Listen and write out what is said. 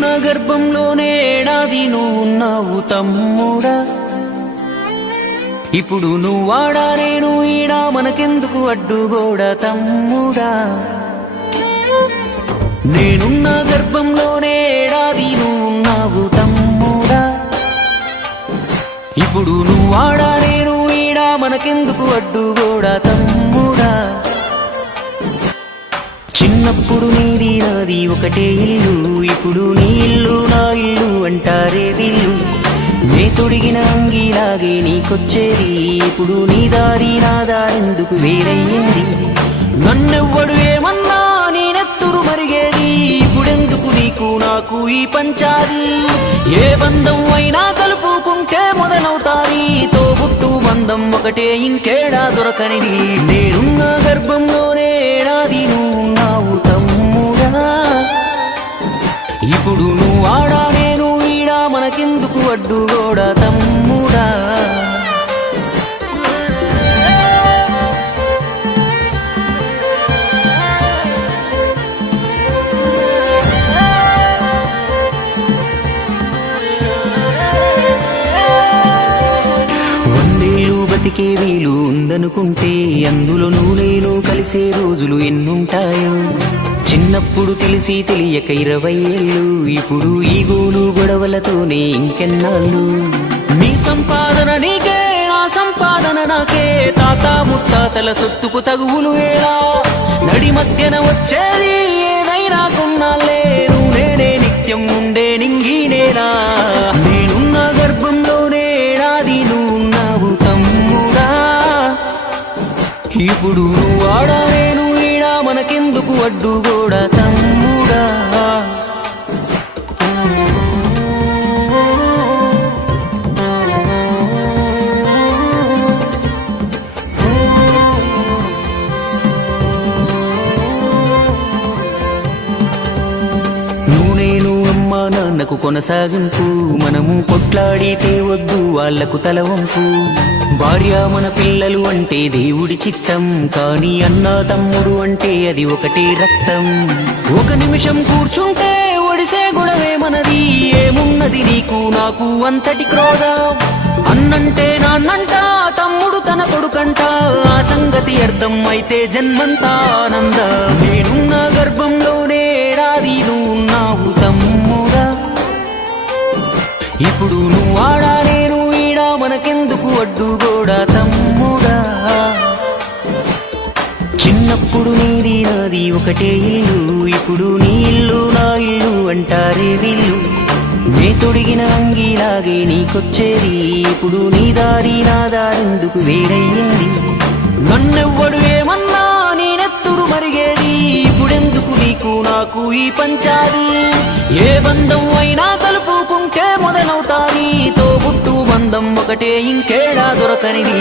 నేనున్న గర్భంలోనే ఏడాది నువ్వున్నావు తమ్ముడా. ఇప్పుడు నువ్వాడా నేను ఈడా మనకెందుకు అడ్డుగోడా తమ్ముడా. నేనున్న గర్భంలోనే ఏడాది నువ్వున్నావు తమ్ముడా. ఇప్పుడు నువ్వాడా నేను ఈడా మనకెందుకు అడ్డుగోడా తమ్ముడా. చిన్నప్పుడు నీది నాది ఒకటే ఇల్లు, ఇప్పుడు నీ ఇల్లు నా ఇల్లు అంటారే వీళ్ళు. నే తొడిగిన అంగీలాగే నీకొచ్చేది, ఇప్పుడు నీ దారి నా దారెందుకు వేరయ్యింది. నన్నెవ్వడు ఏమన్నా నేనెత్తురు మరిగేది, ఇప్పుడెందుకు నీకు నాకు ఈ పంచాది. ఏ బంధం అయినా కలుపుకుంటే మొదలవుతాది, తోబుట్టు బంధం ఒకటే ఇంకేడా దొరకనిది. నేనున్న గర్భంలోనే ఏడాది నువ్వున్నావు తమ్ముడా. ఇప్పుడు నువ్వాడా నేను ఈడా మనకెందుకు అడ్డుగోడా తమ్ముడా. బతికే వీలు ఉందనుకుంటే అందులో నేను కలిసే రోజులు ఎన్నుంటాయో. చిన్నప్పుడు తెలిసి తెలియక 20 ఏళ్ళు, ఇప్పుడు ఈ గోలు గొడవలతోనే ఇంకెన్నాళ్ళు. నీ సంపాదన నీకే ఆ సంపాదన నాకే, తాత ముత్తాతల సొత్తుకు తగువులు వేళ. నడి మధ్యన వచ్చేది ఏదైనా కొన్నాళ్ళే, నువ్వు నేనే నిత్యం ఉండే నింగినేనా. నేనున్న గర్భంలోనే ఏడాది నువ్వున్నావు తమ్ముడా. ఇప్పుడు నువ్వాడా నేను ఈడా మనకెందుకు అడ్డుగోడా తమ్ముడా. నాన్నకు కొనసాగింపు, మనము కొట్లాడితే వద్దు వాళ్లకు తలవంపు. భార్య మన పిల్లలు అంటే దేవుడి చిత్తం, కానీ అన్న తమ్ముడు అంటే అది ఒకటే రక్తం. ఒక నిమిషం కూర్చుంటే ఒడిసే గొడవే మనది, ఏమున్నది నీకు నాకు అంతటి క్రోధం. అన్నంటే నాన్నంట, తమ్ముడు తన కొడుకంట, ఆ సంగతి అర్థం అయితే జన్మంతా ఆనంద. నేనున్న గర్భంలోనే ఏడాది నువ్వున్నావు తమ్ముడా. ఇప్పుడు నువ్వాడా నేను ఈడా మనకెందుకు అడ్డుగోడా తమ్ముడా. చిన్నప్పుడు నీది నాది ఒకటే ఇల్లు, ఇప్పుడు నీ ఇల్లు నా ఇల్లు అంటారే వీళ్ళు. నే తొడిగిన అంగీలాగే నీకొచ్చేది, ఇప్పుడు నీ దారి నా దారెందుకు వేరయ్యింది. నన్నెవ్వడు ఏమన్నా నేనెత్తురు మరిగేది, ఇప్పుడెందుకు నీకు నాకు ఈ పంచాది. ఏ బంధం అయినా కలుపుకుంటే మొదలవుతాది, తోబుట్టు బంధం ఒకటే ఇంకేడా దొరకనిది.